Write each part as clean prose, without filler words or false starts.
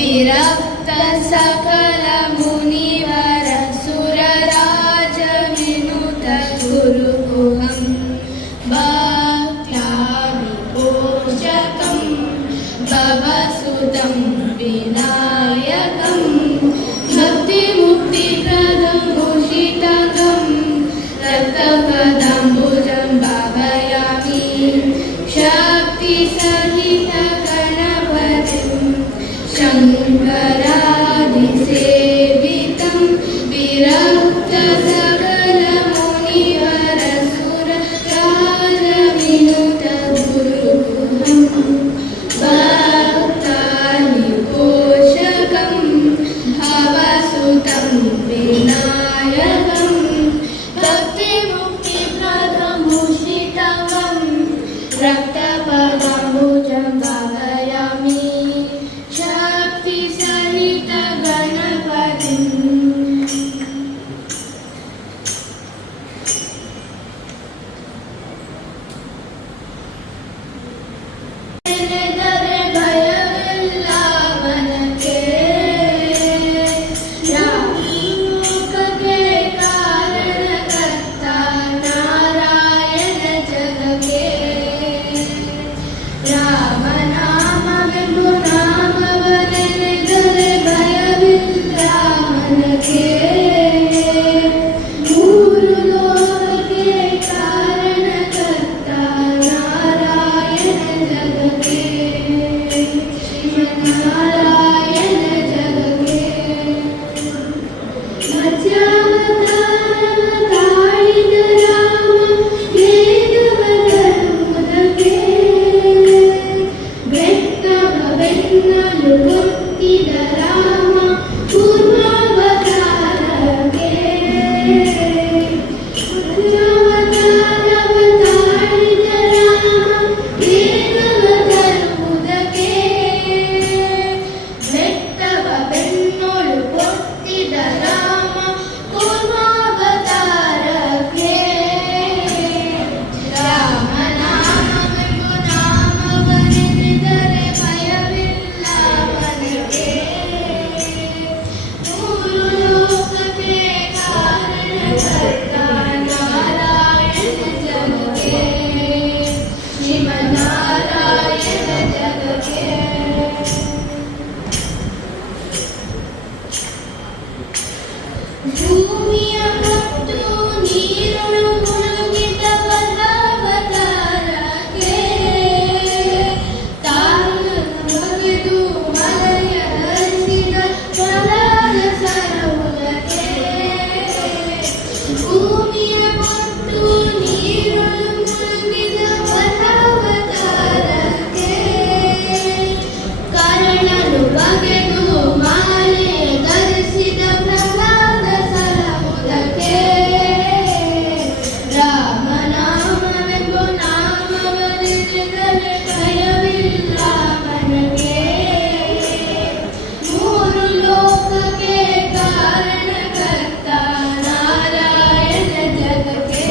ವಿರಕ್ತ ಸಕಲ ಮುನಿವರ ಸುರರಾಜ ವಿನುತ ಗುರುಗುಹಂ ಭಕ್ತ್ಯಾಮಿ ಪೋಷಕಂ ಭವಸುತಂ ವಿನಾಯಕಂ ಭಕ್ತಿ ಮುಕ್ತಿ ಪ್ರದಂ ಭೂಷಿತಂ ರಕ್ತಪದಾಂಬುಜಂ ಭಾವಯಾಮಿ ಶಕ್ತಿ ಸಹಿತ ಗಣಪತಿಂ ಶಂಕರಾದಿ ಸೇವಿತಂ ವಿರಕ್ತ ಸಕಲ ಮುನಿವರ ಸುರ ರಾಜ ವಿನುತ ಗುರುಗುಹಂ ಭಕ್ತಾನಿ ಪೋಷಕಂ ಭವಸುತಂ ವಿನಾಯಕಂ ಭಕ್ತಿ ಮುಕ್ತಿ ಪ್ರದಂ ಭೂಷಿತಂ ರಕ್ತಪದಾಂಬುಜಂ ಭಾವಯಾಮಿ ಶಕ್ತಿ ಸಹಿತ ಗಣಪತಿಂ ನೆನೆದರೆ ಭಯವಿಲ್ಲ ಮನಕ್ಕೆ ಲೋಕಕ್ಕೆ ಕಾರಣಕರ್ತ ನಾರಾಯಣ ಜಗಕ್ಕೆ ರಾಮನಾಮವೆಂಬು ನಾಮವನೆನೆದರೆ ಭಯವಿಲ್ಲ ಮನಕ್ಕೆ ಮೂರು ಲೋಕಕ್ಕೆ ಕಾರಣಕರ್ತ ನಾರಾಯಣ ಜಗಕ್ಕೆ ಶ್ರೀಮನ್ನಾರಾಯಣ ಜಗಕ್ಕೆ ಮತ್ಸ್ಯಾವತಾರವ ತಾಳಿದ ರಾಮ ವೇದವ ಧರ್ಮದಕ್ಕೆ ಬೆಟ್ಟವ ಬೆನ್ನಲು ಗೊತ್ತಿದ ರಾಮ ಪೂರ್ವಾವತಾರಕ್ಕೆ ಮತ್ಸ್ಯಾವತಾರವ ತಾಳಿದ ರಾಮ ವೇದವ ಧರ್ಮದಕ್ಕೆ ಬೆಟ್ಟವ ಬೆನ್ನೋಳು ಗೊತ್ತಿದ ರಾಮ ಪೂರ್ವಾವತಾರಕ್ಕೆ ರಾಮನಾಮವೆಂಬು ನಾಮವನೆನೆದರೆ ಭಯವಿಲ್ಲ ಮನಕ್ಕೆ ಮೂರು ಲೋಕಕ್ಕೆ ಕಾರಣಕರ್ತ ನಾರಾಯಣ ಜಗಕ್ಕೆ ಶ್ರೀಮನ್ನಾರಾಯಣ ಜಗಕ್ಕೆ ಭೂಮಿಯ ಮತ್ತು ನೀರೊಳು ಮುಳುಗಿದ ಬಲವತಾರಕ್ಕೆ ತಾನು ಬಗೆದು ಮಲಯ ಹರಿಸಿದ ಬಲದ ಸರವುಲಕ್ಕೆ ಭೂಮಿಯ ಮತ್ತು ನೀರೊಳು ಮುಳುಗಿದ ಬಲವತಾರಕ್ಕೆ ಕರ್ಣನು ಬಗೆದು ಮಾಲೆ ಧರಿಸಿದ ಪ್ರಹ್ಲಾದ ಸರವುಲಕ್ಕೆ ರಾಮನಾಮವೆಂಬು ನಾಮವನೆನೆದರೆ ಭಯವಿಲ್ಲ ಮನಕ್ಕೆ ಮೂರು ಲೋಕಕ್ಕೆ ಕಾರಣಕರ್ತ ನಾರಾಯಣ ಜಗಕ್ಕೆ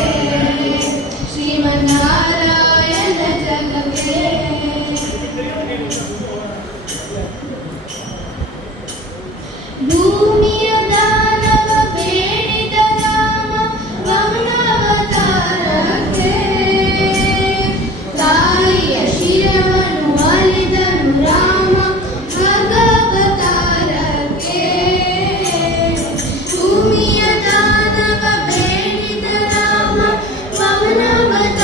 ಶ್ರೀಮನ್ನಾರಾಯಣ ಜಗಕ್ಕೆ ಭೂಮಿಯ ದಾನವ ಬೇಡಿದ ರಾಮ ವಾಮನಾವತಾರಕ್ಕೆ ತಾಯಿಯ ಶಿರವನ್ನು ಅಲಿದನು ರಾಮ ಖಗಾವತಾರಕ್ಕೆ ಭೂಮಿಯ ದಾನವ ಬೇಡಿದ ರಾಮ ವಾಮನಾವತಾರಕ್ಕೆ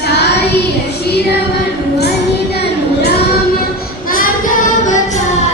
ತಾಯಿಯ ಶಿರವನ್ನು ಅಲಿದನು ರಾಮ ಖಗಾವತಾರಕ್ಕೆ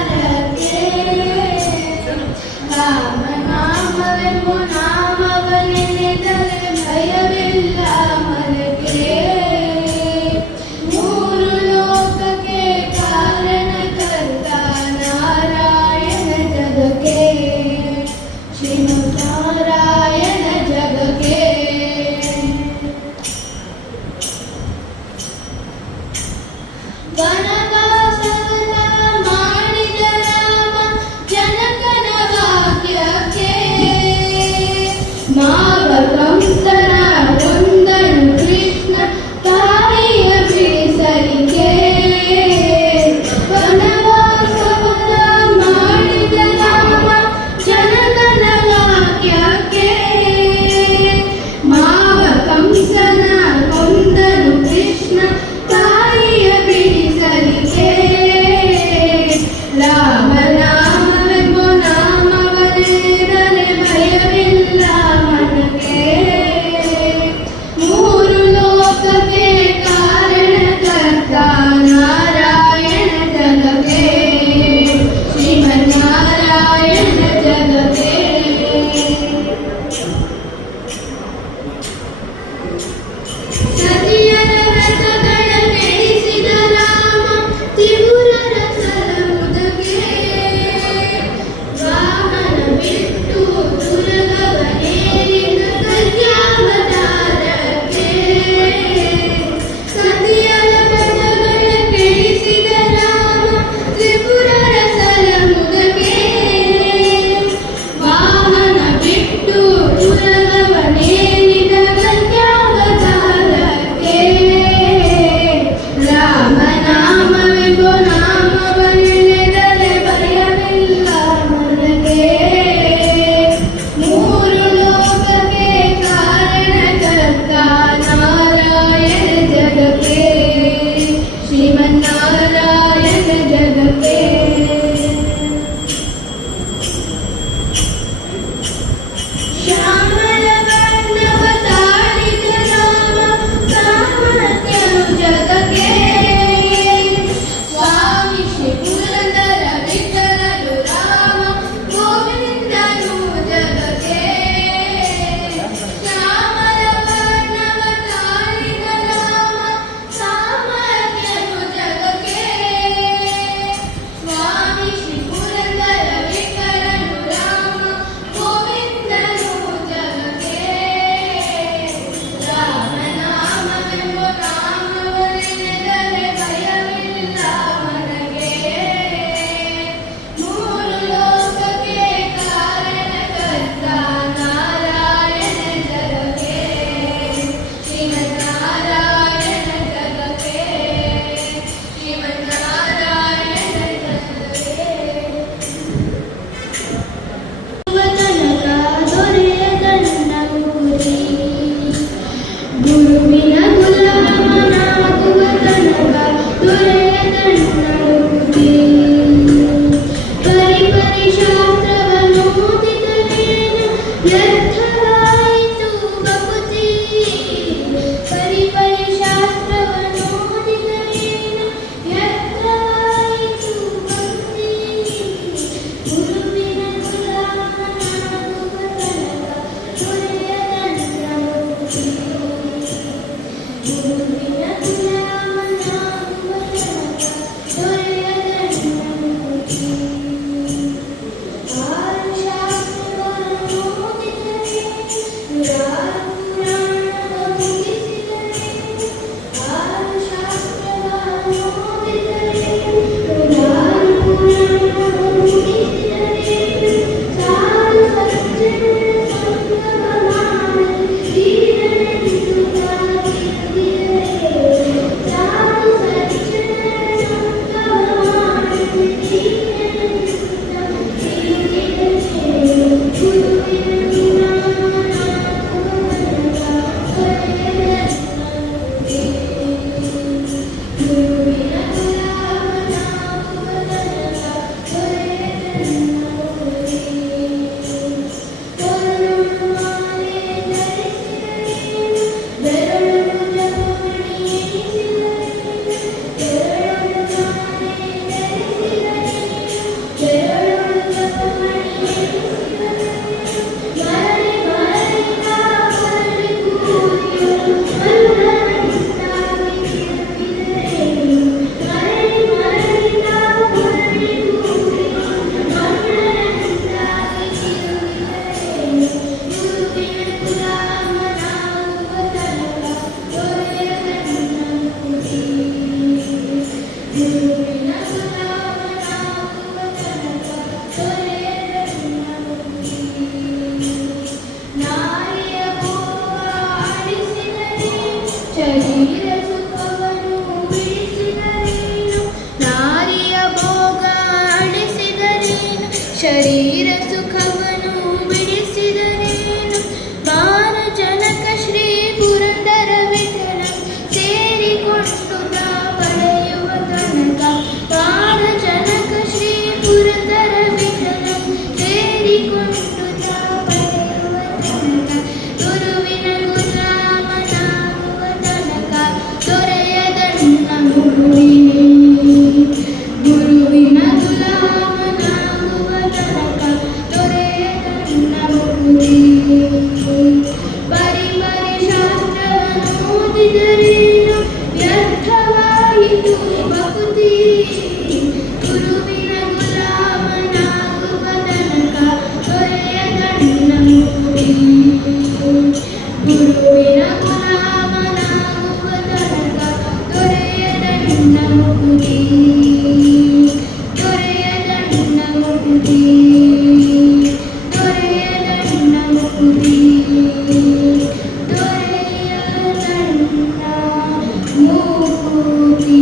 ಶರೀರ ಸುಖವನ್ನು ಬಿಡಿಸಿದರೇನು ಬಾನ ಜನಕ ಶ್ರೀ ಪುರಂದರ ವಿಠಲ ಸೇರಿಕೊಂಡು ತಾ ಪಡೆಯುವ ತನಕ ಬಾನ ಜನಕ ಶ್ರೀ ಪುರಂದರ ವಿಠಲ ಸೇರಿಕೊಂಡು ತಾ ಪಡೆಯುವ ತನಕ ಗುರುವಿನ ಗುಲಾಮನಾಗುವ ತನಕ ದೊರೆಯದಣ್ಣ ಮುಗುಳಿ ಗುರುವಿನ ಗುಲಾಮನಾಗುವ ತನಕ ದೊರೆಯದಣ್ಣ ಮುಗುಳಿ ಬರಿ ಬರಿ ಶಾಸ್ತ್ರವನ್ನು ಓದಿದರೇನು ವ್ಯರ್ಥವಾಯಿತು ಭಕ್ತಿ ಗುರುವಿನ ಗುಲಾಮನಾಗುವ ತನಕ ದೊರೆಯದಣ್ಣ ಮುಗುಳಿ ಗುರುವಿನ ಗುಲಾಮನಾಗುವ ತನಕ ದೊರೆಯದಣ್ಣ ಮುಗುಳಿ ದೊರೆಯದಣ್ಣ ಮುಗುಳಿ ದೊರೆಯದಣ್ಣ ಮುಗುಳಿ ದೊರೆಯದಣ್ಣ ಮುಗುಳಿ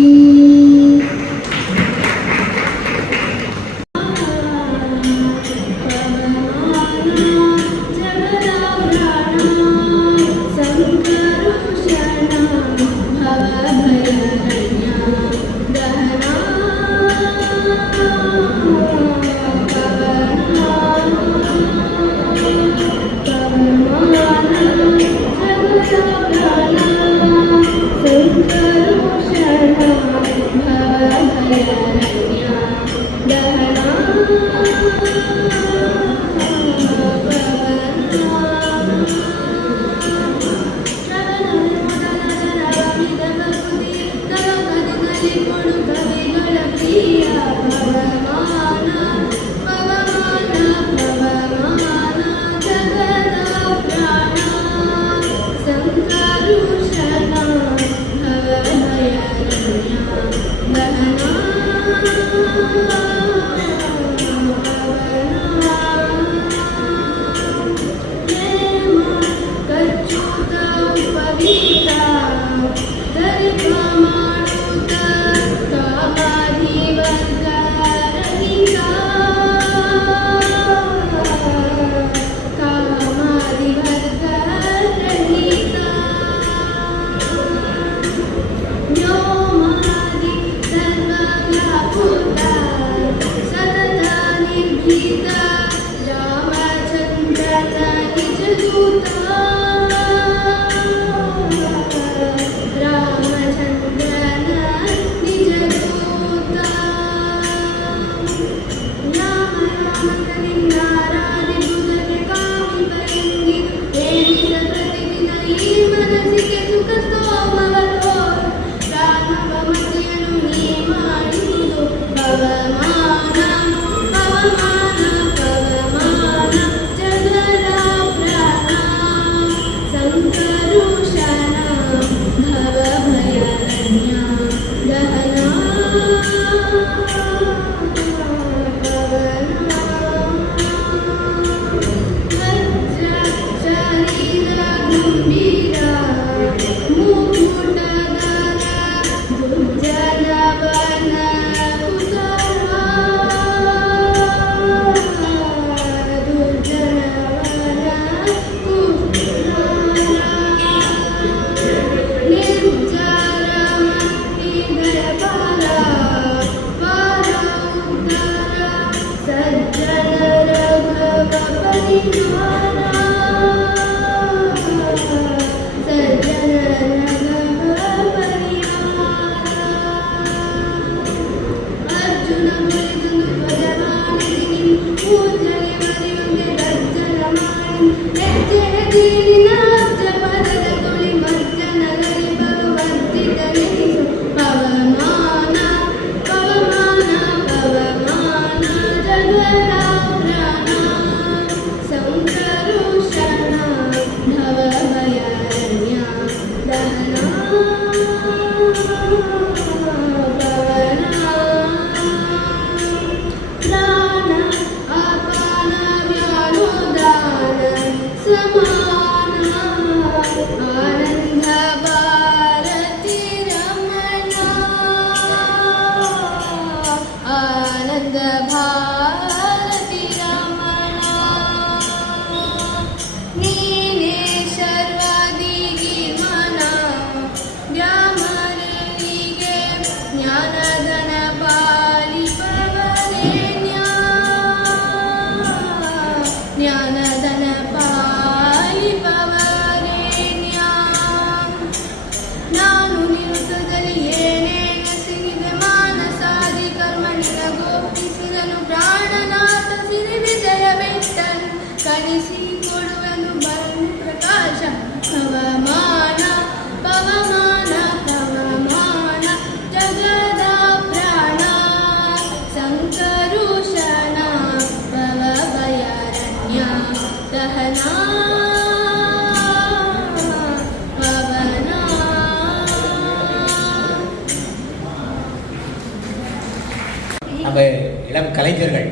நம்ம இளம் கலைஞர்கள்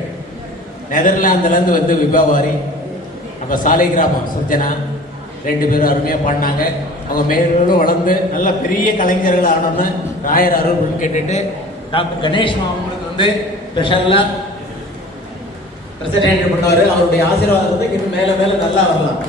நெதர்லாந்துலேருந்து வந்து விபாவாரி, நம்ம சாலை கிராமம் சுர்ஜனா 2 பேரும் அருமையாக பாடினாங்க. அவங்க மேலும் வளர்ந்து நல்ல பெரிய கலைஞர்கள் ஆனோன்னு ராயர் அருள் கேட்டுட்டு டாக்டர் கணேஷ் அவங்களுக்கு வந்து ஸ்பெஷலாக பிரசன்டேட் பண்ணுவார். அவருடைய ஆசீர்வாதம் வந்து இன்னும் மேலே மேலே நல்லா வரலாம்.